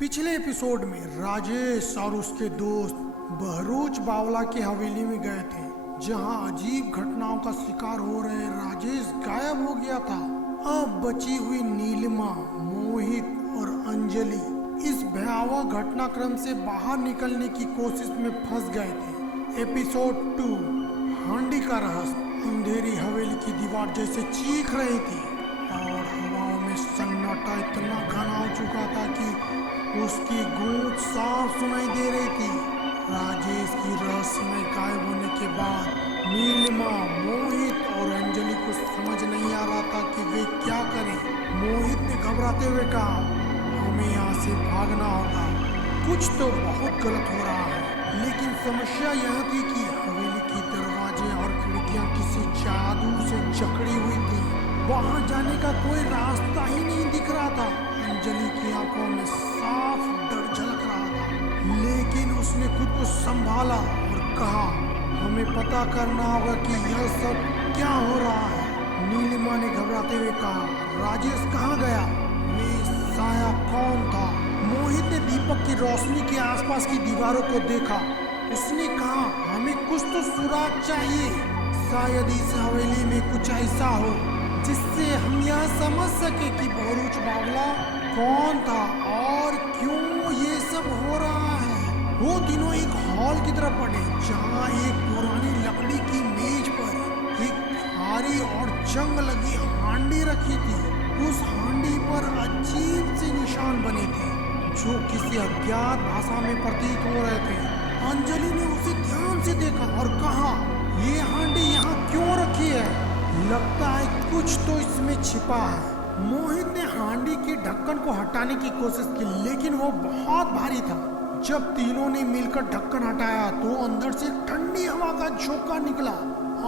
पिछले एपिसोड में राजेश और उसके दोस्त बहरूच बावला की हवेली में गए थे, जहां अजीब घटनाओं का शिकार हो रहे राजेश गायब हो गया था। अब बची हुई नीलिमा, मोहित और अंजलि इस भयावह घटनाक्रम से बाहर निकलने की कोशिश में फंस गए थे। एपिसोड 2 हांडी का रहस्य। अंधेरी हवेली की दीवार जैसे चीख रही थी और हवाओं में सन्नाटा इतना घना हो चुका था कि उसकी गूंज साफ सुनाई दे रही थी। राजेश की रहस्यमय गायब होने के बाद नीलिमा, मोहित और अंजलि को समझ नहीं आ रहा था कि वे क्या करें। मोहित ने घबराते हुए कहा, हमें यहाँ से भागना होगा, कुछ तो बहुत गलत हो रहा है। लेकिन समस्या यह थी कि हवेली की दरवाजे और खिड़कियां किसी जादू से जकड़ी हुई थी। वहां जाने का कोई रास्ता ही नहीं दिख रहा था। अंजलि की आंखों में साफ डर झलक रहा था, लेकिन उसने खुद को संभाला और कहा, हमें पता करना होगा कि यह सब क्या हो रहा है। नीलिमा ने घबराते हुए कहा, राजेश कहाँ गया? वे साया कौन था? मोहित ने दीपक की रोशनी के आसपास की दीवारों को देखा। उसने कहा, हमें कुछ तो सुराग चाहिए। शायद इस हवेली में कुछ ऐसा हो जिससे हम यह समझ सके कि बहरूच बावला कौन था और क्यों ये सब हो रहा है। वो तीनों एक हॉल की तरफ बढ़े, जहाँ एक पुरानी लकड़ी की मेज पर एक भारी और जंग लगी हांडी रखी थी। उस हांडी पर अजीब से निशान बने थे जो किसी अज्ञात भाषा में प्रतीत हो रहे थे। अंजलि ने उसे ध्यान से देखा और कहा, ये हांडी यहाँ क्यों रखी है? लगता है कुछ तो इसमें छिपा है। मोहित ने हांडी के ढक्कन को हटाने की कोशिश की, लेकिन वो बहुत भारी था। जब तीनों ने मिलकर ढक्कन हटाया तो अंदर से ठंडी हवा का झोंका निकला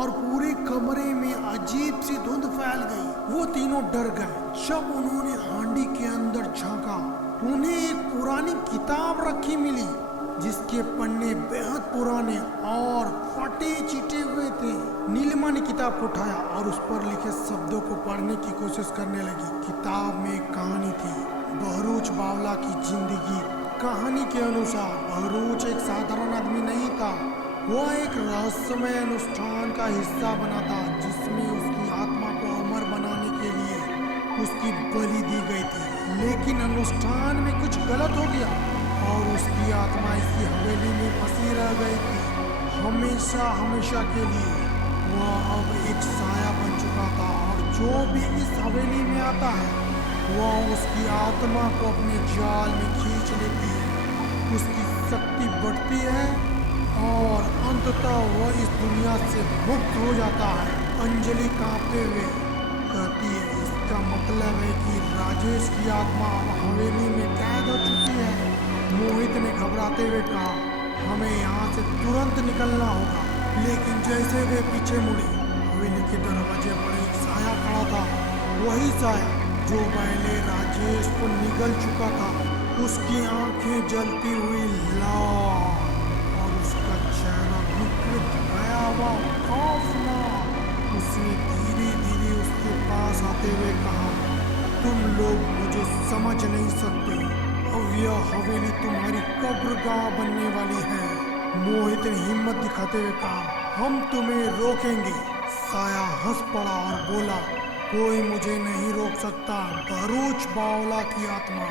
और पूरे कमरे में अजीब सी धुंध फैल गई। वो तीनों डर गए। जब उन्होंने हांडी के अंदर झांका, उन्हें एक पुरानी किताब रखी मिली, जिसके पन्ने बेहद पुराने और फटे चिटे हुए थे। नीलिमा ने किताब को उठाया और उस पर लिखे शब्दों को पढ़ने की कोशिश करने लगी। किताब में एक कहानी थी, बहरूच बावला की जिंदगी। कहानी के अनुसार बहरूच एक साधारण आदमी नहीं था। वह एक रहस्यमय अनुष्ठान का हिस्सा बना था, जिसमें उसकी आत्मा को अमर बनाने के लिए उसकी बलि दी गई थी। लेकिन अनुष्ठान में कुछ गलत हो गया और उसकी आत्मा इसी हवेली में फंसी रह गई थी, हमेशा हमेशा के लिए। वह अब एक साया बन चुका था और जो भी इस हवेली में आता है वह उसकी आत्मा को अपने जाल में खींच लेती है। उसकी शक्ति बढ़ती है और अंततः वह इस दुनिया से मुक्त हो जाता है। अंजलि कांपते हुए कहती है, इसका मतलब है कि राजेश की आत्मा अब हवेली में कैद हो चुकी है। मोहित ने घबराते हुए कहा, हमें यहाँ से तुरंत निकलना होगा। लेकिन जैसे वे पीछे मुड़े, हवेली के दरवाजे पर एक साया खड़ा था। वही साया जो पहले राजेश को निगल चुका था। उसकी आंखें जलती हुई लाल और उसका चेहरा विकृत, भयावह, खौफनाक। उसने धीरे धीरे उसके पास आते हुए कहा, तुम लोग मुझे समझ नहीं सकते, अब यह हवेली तुम्हारी कब्रगाह बनने वाली है। मोहित ने हिम्मत दिखाते हुए कहा, हम तुम्हें रोकेंगे। साया हंस पड़ा और बोला, कोई मुझे नहीं रोक सकता। बहरूच बावला की आत्मा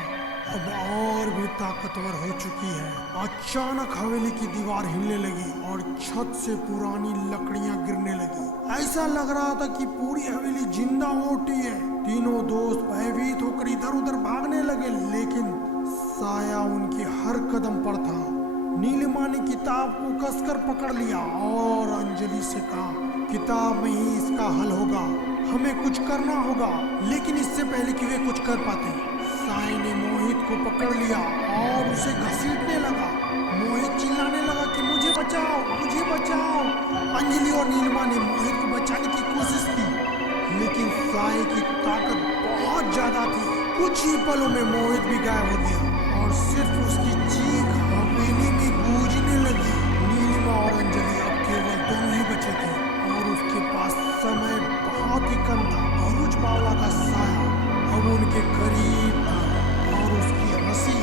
अब और भी ताकतवर हो चुकी है। अचानक हवेली की दीवार हिलने लगी और छत से पुरानी लकड़ियां गिरने लगी। ऐसा लग रहा था कि पूरी हवेली जिंदा हो उठी है। तीनों दोस्त भयभीत होकर इधर उधर भागने लगे, लेकिन साया उनके हर कदम पर था। नीलिमा ने किताब को कसकर पकड़ लिया और अंजलि से कहा, किताब में ही इसका हल होगा, हमें कुछ करना होगा। लेकिन इससे पहले कि वे कुछ कर पाते, साई ने मोहित को पकड़ लिया और उसे घसीटने लगा। मोहित चिल्लाने लगा कि मुझे बचाओ, मुझे बचाओ। अंजलि और नीलिमा ने मोहित को बचाने की कोशिश की, लेकिन साई की ताकत बहुत ज्यादा थी। कुछ ही पलों में मोहित भी गायब हो गया और सिर्फ उसकी चीख हवेली में गूंजने लगी। नीलिमा और अंजलि अब केवल दोनों ही बचे थे और उसके पास समय बहुत ही कम था। बहरूच बावला का साया अब उनके करीब था और उसकी हंसी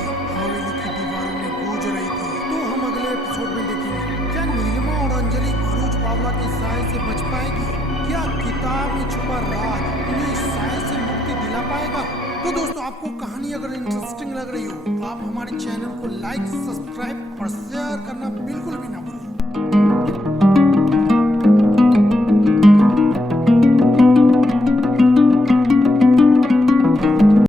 साए से बच पाएगी? क्या किताब में छुपा राज उन्हें साए से मुक्ति दिला पाएगा? तो दोस्तों, आपको कहानी अगर इंटरेस्टिंग लग रही हो तो आप हमारे चैनल को लाइक, सब्सक्राइब और शेयर करना बिल्कुल भी ना भूलें।